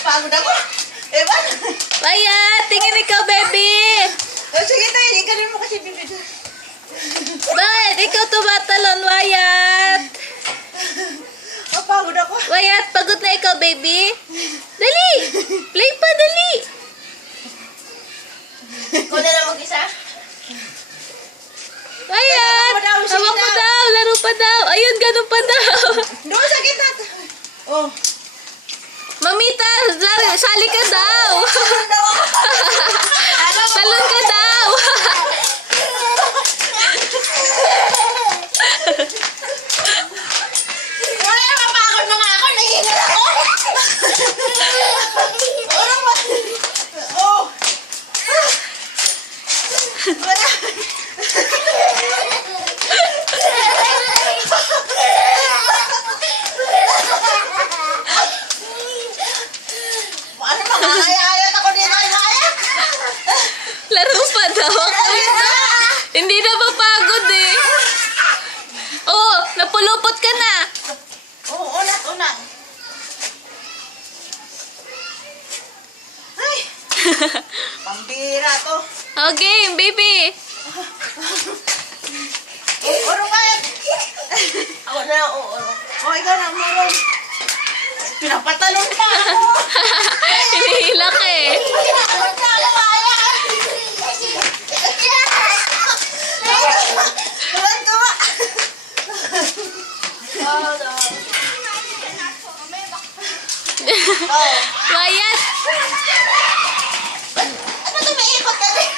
Pagod ako. Ewan. Wyatt, tingin ikaw, baby. Sige tayo, ikanin mo kasi bibig. Bakit? Ikaw tumatalon, Wyatt. Pagod ako. Wyatt, pagod na ikaw, baby. Dali. Play pa, dali. Ikaw na lang mag-isa. Wyatt, hawak mo daw. Laro pa daw. Ayun, ganun pa daw. Doon sa gitna. Oh. Mamita, sali ka daw. Talon ka daw. Wala, mapagod na nga ako. Nahingal ako. Oh. Wala. Paano makakayayat ako dito kay Hayat? Laro pa daw. Hindi na mapagod eh. Oh, napulupot ka na. Oo, unat. Ay, pambira to. Okay, baby. Urong Hayat. Ako na, urong. Oh, ikaw na, urong. Pinapatalon pa ako. Hinihilak eh. Pinapatalon pa ako, Hayat. Tuwan-tuwa. Wyatt. Ano tumiikot ka din?